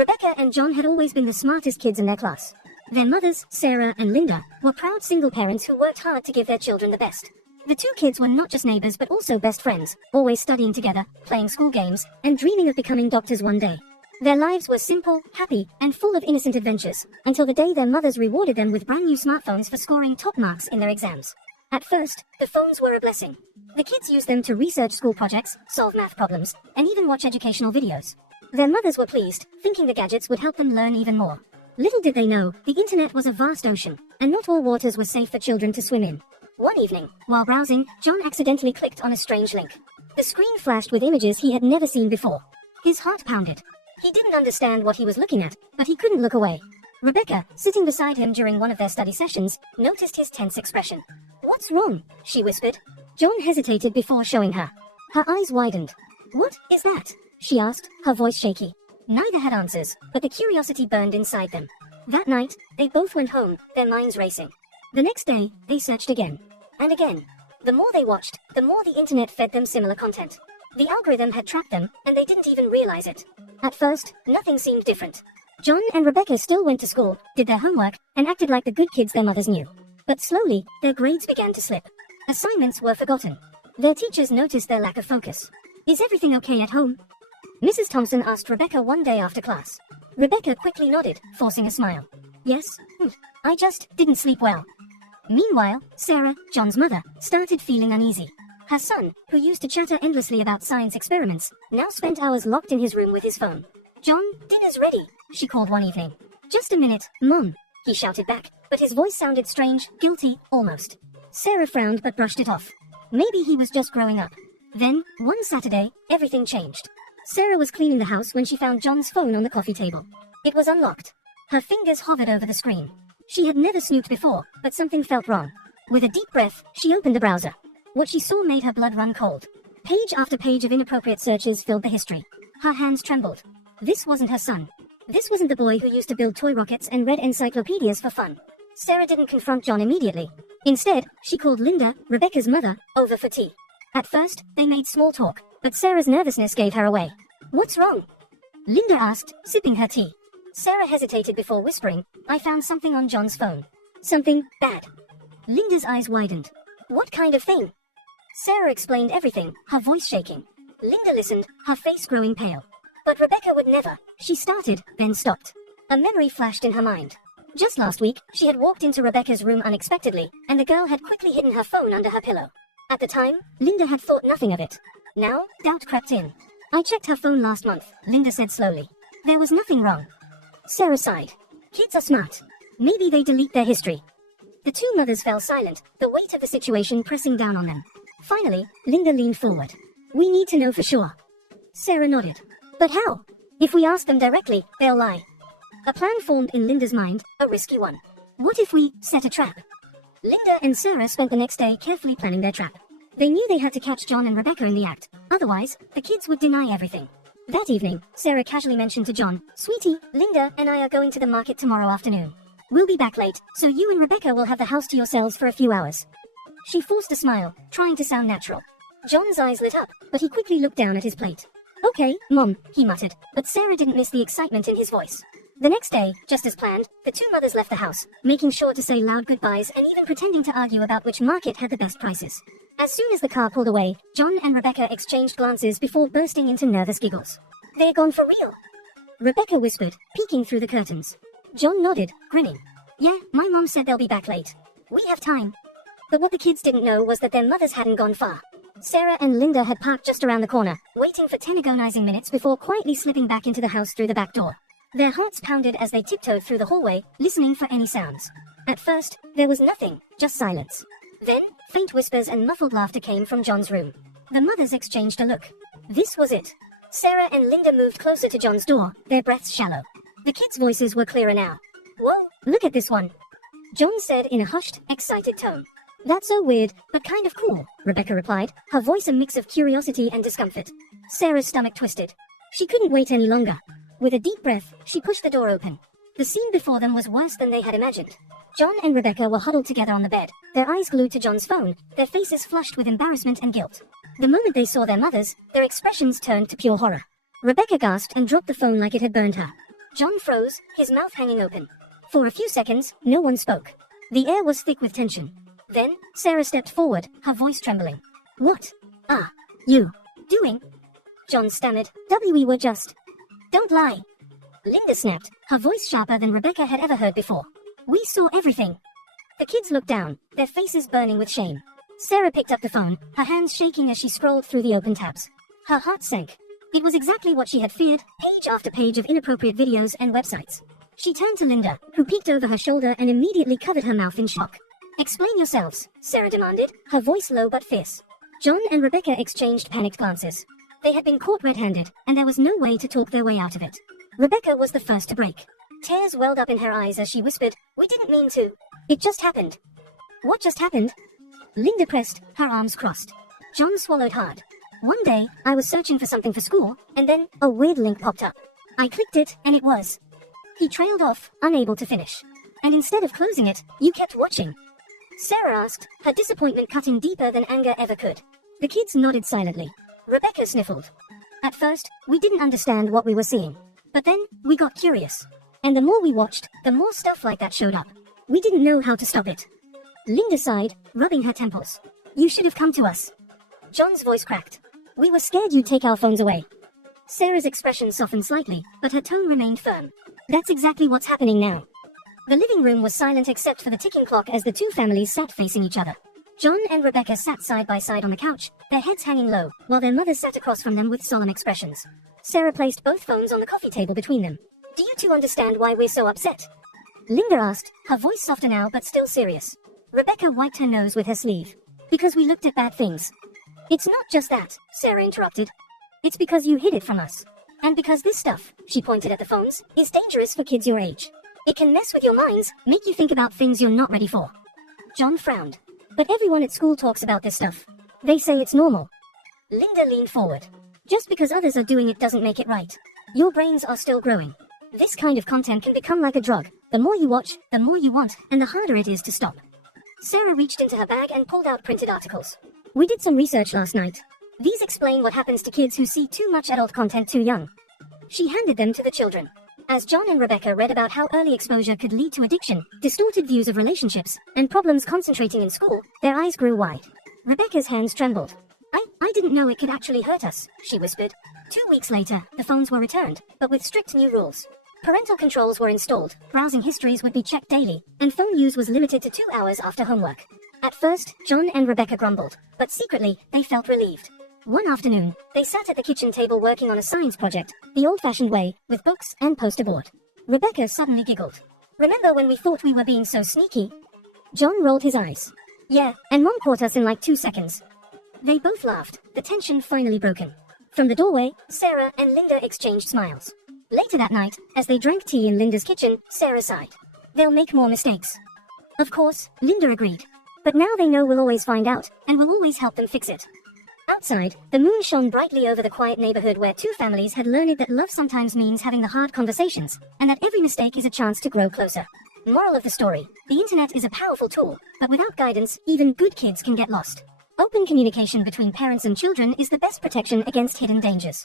Rebecca and John had always been the smartest kids in their class. Their mothers, Sarah and Linda, were proud single parents who worked hard to give their children the best. The two kids were not just neighbors but also best friends, always studying together, playing school games, and dreaming of becoming doctors one day. Their lives were simple, happy, and full of innocent adventures, until the day their mothers rewarded them with brand new smartphones for scoring top marks in their exams. At first, the phones were a blessing. The kids used them to research school projects, solve math problems, and even watch educational videos. Their mothers were pleased, thinking the gadgets would help them learn even more. Little did they know, the internet was a vast ocean, and not all waters were safe for children to swim in. One evening, while browsing, John accidentally clicked on a strange link. The screen flashed with images he had never seen before. His heart pounded. He didn't understand what he was looking at, but he couldn't look away. Rebecca, sitting beside him during one of their study sessions, noticed his tense expression. "What's wrong?" she whispered. John hesitated before showing her. Her eyes widened. "What is that?" she asked, her voice shaky. Neither had answers, but the curiosity burned inside them. That night, they both went home, their minds racing. The next day, they searched again. And again. The more they watched, the more the internet fed them similar content. The algorithm had tracked them, and they didn't even realize it. At first, nothing seemed different. John and Rebecca still went to school, did their homework, and acted like the good kids their mothers knew. But slowly, their grades began to slip. Assignments were forgotten. Their teachers noticed their lack of focus. "Is everything okay at home?" Mrs. Thompson asked Rebecca one day after class. Rebecca quickly nodded, forcing a smile. "Yes, I just didn't sleep well." Meanwhile, Sarah, John's mother, started feeling uneasy. Her son, who used to chatter endlessly about science experiments, now spent hours locked in his room with his phone. "John, dinner's ready," she called one evening. "Just a minute, Mom," he shouted back, but his voice sounded strange, guilty, almost. Sarah frowned but brushed it off. Maybe he was just growing up. Then, one Saturday, everything changed. Sarah was cleaning the house when she found John's phone on the coffee table. It was unlocked. Her fingers hovered over the screen. She had never snooped before, but something felt wrong. With a deep breath, she opened the browser. What she saw made her blood run cold. Page after page of inappropriate searches filled the history. Her hands trembled. This wasn't her son. This wasn't the boy who used to build toy rockets and read encyclopedias for fun. Sarah didn't confront John immediately. Instead, she called Linda, Rebecca's mother, over for tea. At first, they made small talk, but Sarah's nervousness gave her away. "What's wrong?" Linda asked, sipping her tea. Sarah hesitated before whispering, "I found something on John's phone. Something bad." Linda's eyes widened. "What kind of thing?" Sarah explained everything, her voice shaking. Linda listened, her face growing pale. But Rebecca would never. She started, then stopped. A memory flashed in her mind. Just last week, she had walked into Rebecca's room unexpectedly, and the girl had quickly hidden her phone under her pillow. At the time, Linda had thought nothing of it. Now, doubt crept in. "I checked her phone last month," Linda said slowly. "There was nothing wrong." Sarah sighed. Kids are smart. Maybe they delete their history. The two mothers fell silent, the weight of the situation pressing down on them. Finally, Linda leaned forward. "We need to know for sure." Sarah nodded. "But how? If we ask them directly, they'll lie." A plan formed in Linda's mind, a risky one. What if we set a trap? Linda and Sarah spent the next day carefully planning their trap. They knew they had to catch John and Rebecca in the act, otherwise, the kids would deny everything. That evening, Sarah casually mentioned to John, "Sweetie, Linda and I are going to the market tomorrow afternoon. We'll be back late, so you and Rebecca will have the house to yourselves for a few hours." She forced a smile, trying to sound natural. John's eyes lit up, but he quickly looked down at his plate. "Okay, Mom," he muttered, but Sarah didn't miss the excitement in his voice. The next day, just as planned, the two mothers left the house, making sure to say loud goodbyes and even pretending to argue about which market had the best prices. As soon as the car pulled away, John and Rebecca exchanged glances before bursting into nervous giggles. "They're gone for real?" Rebecca whispered, peeking through the curtains. John nodded, grinning. "Yeah, my mom said they'll be back late. We have time." But what the kids didn't know was that their mothers hadn't gone far. Sarah and Linda had parked just around the corner, waiting for 10 agonizing minutes before quietly slipping back into the house through the back door. Their hearts pounded as they tiptoed through the hallway, listening for any sounds. At first, there was nothing, just silence. Then, faint whispers and muffled laughter came from John's room. The mothers exchanged a look. This was it. Sarah and Linda moved closer to John's door, their breaths shallow. The kids' voices were clearer now. "Whoa, look at this one," John said in a hushed, excited tone. "That's so weird, but kind of cool," Rebecca replied, her voice a mix of curiosity and discomfort. Sarah's stomach twisted. She couldn't wait any longer. With a deep breath, she pushed the door open. The scene before them was worse than they had imagined. John and Rebecca were huddled together on the bed, their eyes glued to John's phone, their faces flushed with embarrassment and guilt. The moment they saw their mothers, their expressions turned to pure horror. Rebecca gasped and dropped the phone like it had burned her. John froze, his mouth hanging open. For a few seconds, no one spoke. The air was thick with tension. Then, Sarah stepped forward, her voice trembling. What are you doing? John stammered. We were just... Don't lie. Linda snapped, her voice sharper than Rebecca had ever heard before. We saw everything. The kids looked down, their faces burning with shame. Sarah picked up the phone, her hands shaking as she scrolled through the open tabs. Her heart sank. It was exactly what she had feared, page after page of inappropriate videos and websites. She turned to Linda, who peeked over her shoulder and immediately covered her mouth in shock. Explain yourselves, Sarah demanded, her voice low but fierce. John and Rebecca exchanged panicked glances. They had been caught red-handed, and there was no way to talk their way out of it. Rebecca was the first to break. Tears welled up in her eyes as she whispered, We didn't mean to. It just happened. What just happened? Linda pressed, her arms crossed. John swallowed hard. One day, I was searching for something for school, and then a weird link popped up. I clicked it, and it was. He trailed off, unable to finish. And instead of closing it, you kept watching. Sarah asked, her disappointment cutting deeper than anger ever could. The kids nodded silently. Rebecca sniffled. At first, we didn't understand what we were seeing. But then, we got curious. And the more we watched, the more stuff like that showed up. We didn't know how to stop it. Linda sighed, rubbing her temples. You should have come to us. John's voice cracked. We were scared you'd take our phones away. Sarah's expression softened slightly, but her tone remained firm. That's exactly what's happening now. The living room was silent except for the ticking clock as the two families sat facing each other. John and Rebecca sat side by side on the couch, their heads hanging low, while their mothers sat across from them with solemn expressions. Sarah placed both phones on the coffee table between them. Do you two understand why we're so upset? Linda asked, her voice softer now but still serious. Rebecca wiped her nose with her sleeve. Because we looked at bad things. It's not just that, Sarah interrupted. It's because you hid it from us. And because this stuff, she pointed at the phones, is dangerous for kids your age. It can mess with your minds, make you think about things you're not ready for. John frowned. But everyone at school talks about this stuff. They say it's normal. Linda leaned forward. Just because others are doing it doesn't make it right. Your brains are still growing. This kind of content can become like a drug. The more you watch, the more you want, and the harder it is to stop. Sarah reached into her bag and pulled out printed articles. We did some research last night. These explain what happens to kids who see too much adult content too young. She handed them to the children. As John and Rebecca read about how early exposure could lead to addiction, distorted views of relationships, and problems concentrating in school, their eyes grew wide. Rebecca's hands trembled. I didn't know it could actually hurt us, she whispered. 2 weeks later, the phones were returned, but with strict new rules. Parental controls were installed, browsing histories would be checked daily, and phone use was limited to 2 hours after homework. At first, John and Rebecca grumbled, but secretly, they felt relieved. One afternoon, they sat at the kitchen table working on a science project, the old-fashioned way, with books and poster board. Rebecca suddenly giggled. Remember when we thought we were being so sneaky? John rolled his eyes. Yeah, and Mom caught us in like 2 seconds. They both laughed, the tension finally broken. From the doorway, Sarah and Linda exchanged smiles. Later that night, as they drank tea in Linda's kitchen, Sarah sighed. They'll make more mistakes. Of course, Linda agreed. But now they know we'll always find out, and we'll always help them fix it. Outside, the moon shone brightly over the quiet neighborhood where two families had learned that love sometimes means having the hard conversations, and that every mistake is a chance to grow closer. Moral of the story, the internet is a powerful tool, but without guidance, even good kids can get lost. Open communication between parents and children is the best protection against hidden dangers.